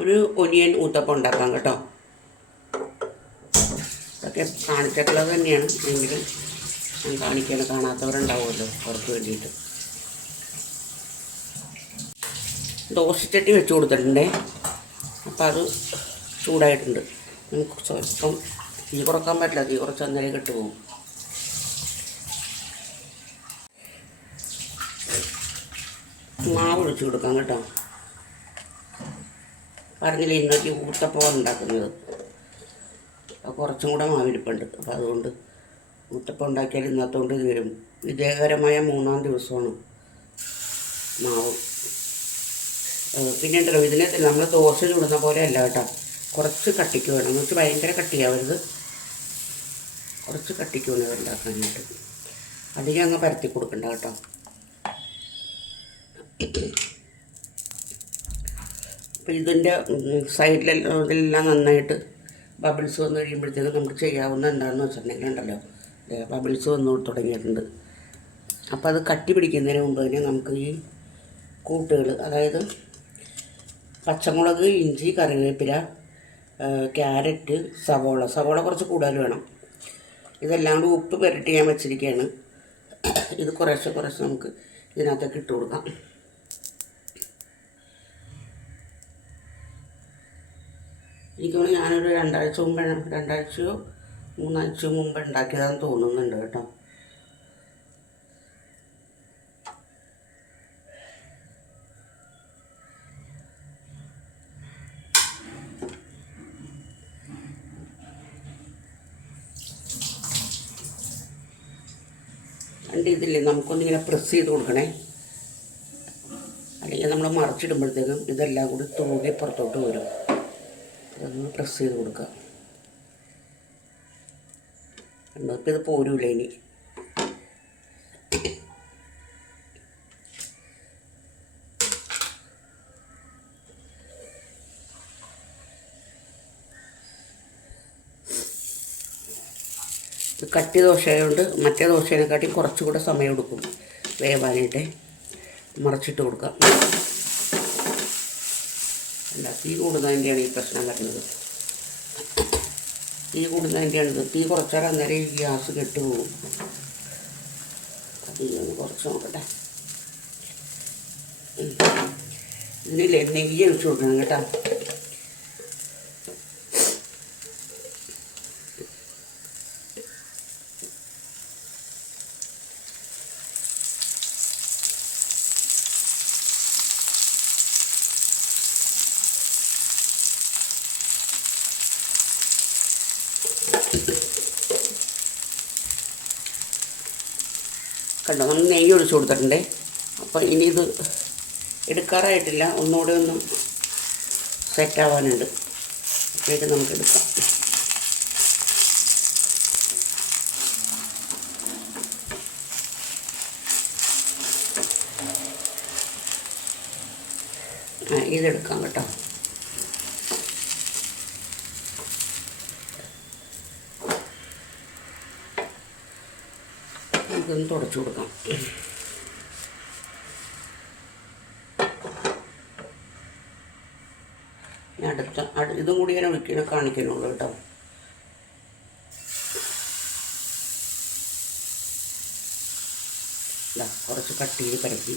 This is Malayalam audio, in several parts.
ഒരു ഒനിയൻ ഊത്തപ്പം ഉണ്ടാക്കാം കേട്ടോ. അതൊക്കെ കാണിച്ചിട്ടുള്ളത് തന്നെയാണ്, എങ്കിലും ഞാൻ കാണിക്കാൻ കാണാത്തവരുണ്ടാവുമല്ലോ അവർക്ക് വേണ്ടിയിട്ട്. ദോശച്ചട്ടി വെച്ച് കൊടുത്തിട്ടുണ്ടേ. അപ്പം അത് ചൂടായിട്ടുണ്ട്. നമുക്ക് സ്വല്പം തീ കുറക്കാൻ പറ്റില്ല, തീ കുറച്ച് അന്നേരം കെട്ട് പോകും. മാവ് ഒഴിച്ച് കൊടുക്കാം കേട്ടോ. പറഞ്ഞില്ല ഇന്നൊക്കെ ഊത്തപ്പം ഉണ്ടാക്കുന്നത്, കുറച്ചും കൂടെ മാവിരിപ്പുണ്ട്. അപ്പോൾ അതുകൊണ്ട് ഊത്തപ്പം ഉണ്ടാക്കിയാൽ ഇന്നത്തോണ്ട് ഇത് വരും. വിജയകരമായ 3-ാം ദിവസമാണ് മാവ്. പിന്നെ ഉണ്ടല്ലോ, ഇതിനെ നമ്മൾ ദോശ ചുടുന്ന പോലെ അല്ല കേട്ടോ, കുറച്ച് കട്ടിക്ക് വേണം. എന്ന് വെച്ചാൽ ഭയങ്കര കട്ടിയാവരുത്, കുറച്ച് കട്ടിക്ക് വേണം ഉണ്ടാക്കാനായിട്ട്. അധികം അങ്ങ് പരത്തി കൊടുക്കണ്ട കേട്ടോ. അപ്പോൾ ഇതിൻ്റെ സൈഡിലെല്ലാം നന്നായിട്ട് ബബിൾസ് വന്ന് കഴിയുമ്പോഴത്തേക്ക് നമുക്ക് ചെയ്യാവുന്ന എന്താണെന്ന് വെച്ചിട്ടുണ്ടെങ്കിൽ ഉണ്ടല്ലോ, ബബിൾസ് വന്ന് തുടങ്ങിയിട്ടുണ്ട്. അപ്പോൾ അത് കട്ടി പിടിക്കുന്നതിന് മുമ്പ് തന്നെ നമുക്ക് ഈ കൂട്ടുകൾ, അതായത് പച്ചമുളക്, ഇഞ്ചി, കറിവേപ്പില, ക്യാരറ്റ്, സവോള കുറച്ച് കൂടുതൽ വേണം. ഇതെല്ലാം കൂടി ഉപ്പ് പുരട്ടി ഞാൻ വെച്ചിരിക്കുകയാണ്. ഇത് കുറേശ്ശെ നമുക്ക് ഇതിനകത്തേക്ക് ഇട്ട് കൊടുക്കാം. എനിക്ക് തോന്നുന്നു ഞാനൊരു 2-3 ആഴ്ചയോ മുമ്പ് ഉണ്ടാക്കിയതാണെന്ന് തോന്നുന്നുണ്ട് കേട്ടോ. ഇതില്ലേ, നമുക്കൊന്നിങ്ങനെ പ്രസ് ചെയ്ത് കൊടുക്കണേ, അല്ലെങ്കിൽ നമ്മൾ മറിച്ചിടുമ്പോഴത്തേക്കും ഇതെല്ലാം കൂടി തൂകി പുറത്തോട്ട് വരും. അതൊന്ന് പ്രസ് ചെയ്ത് കൊടുക്കുക. ഇപ്പം ഇത് പോരൂല ഇനി. കട്ടി ദോശയായതുകൊണ്ട് മറ്റേ ദോശേനെക്കാട്ടി കുറച്ചുകൂടെ സമയം എടുക്കും വേവാനായിട്ട്. മറിച്ചിട്ട് കൊടുക്കാം. അല്ല, തീ കൂടുന്നതിൻ്റെയാണ് ഈ പ്രശ്നം വരുന്നത്. തീ കൂടുന്നതിൻ്റെയാണിത്. തീ കുറച്ചാൽ അന്നേരം ഈ ഗ്യാസ് കെട്ടുപോകും. തീ ഒന്ന് കുറച്ച് നോക്കട്ടെ. ഇതിനില്ലേ നെയ്യ് ഒഴിച്ച് കൊടുക്കണം കേട്ടോ. കണ്ടോ, നമ്മൾ നെയ്യ് ഒഴിച്ച് കൊടുത്തിട്ടുണ്ടേ. അപ്പോൾ ഇനി ഇത് എടുക്കാറായിട്ടില്ല, ഒന്നുകൂടെ ഒന്ന് സെറ്റാവാനുണ്ട്. അപ്പോഴേക്ക് നമുക്ക് എടുക്കാം. ഇതെടുക്കാം കേട്ടോ. ഇതൊന്ന് തുടച്ചു കൊടുക്കാം. ഇതും കൂടി ഞാൻ കാണിക്കുന്നുള്ളൂ കേട്ടോ. കുറച്ച് കട്ടിയിൽ പരത്തി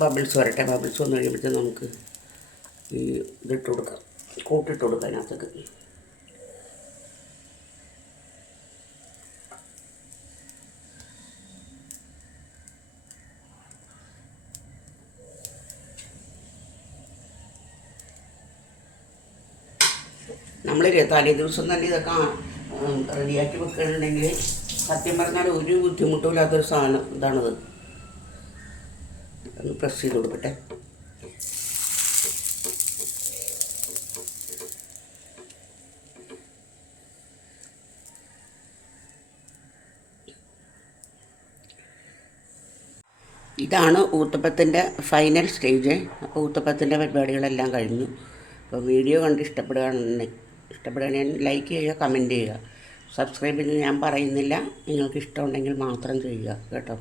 ബബിൾസ് വരട്ടെ. ബബിൾസ് വന്നു കഴിയുമ്പോഴത്തേക്ക് നമുക്ക് ഈ ഇതിട്ട് കൊടുക്കാം, കൂട്ടിട്ട് കൊടുക്കാം അതിനകത്തേക്ക്. നമ്മൾ തലേ ദിവസം തന്നെ ഇതൊക്കെ റെഡിയാക്കി വെക്കുകയാണെന്നുണ്ടെങ്കിൽ സത്യം പറഞ്ഞാൽ ഒരു ബുദ്ധിമുട്ടും ഇല്ലാത്തൊരു സാധനം ഇതാണത്. ഒന്ന് പ്രസ് ചെയ്ത് കൊടുക്കട്ടെ. ഇതാണ് ഊത്തപ്പത്തിൻ്റെ ഫൈനൽ സ്റ്റേജ്. അപ്പോൾ ഊത്തപ്പത്തിൻ്റെ പരിപാടികളെല്ലാം കഴിഞ്ഞു. അപ്പോൾ വീഡിയോ കണ്ട് ഇഷ്ടപ്പെടുകയാണെങ്കിൽ ലൈക്ക് ചെയ്യുക, കമൻറ്റ് ചെയ്യുക. സബ്സ്ക്രൈബ് ചെയ്യാൻ ഞാൻ പറയുന്നില്ല, നിങ്ങൾക്ക് ഇഷ്ടമുണ്ടെങ്കിൽ മാത്രം ചെയ്യുക കേട്ടോ.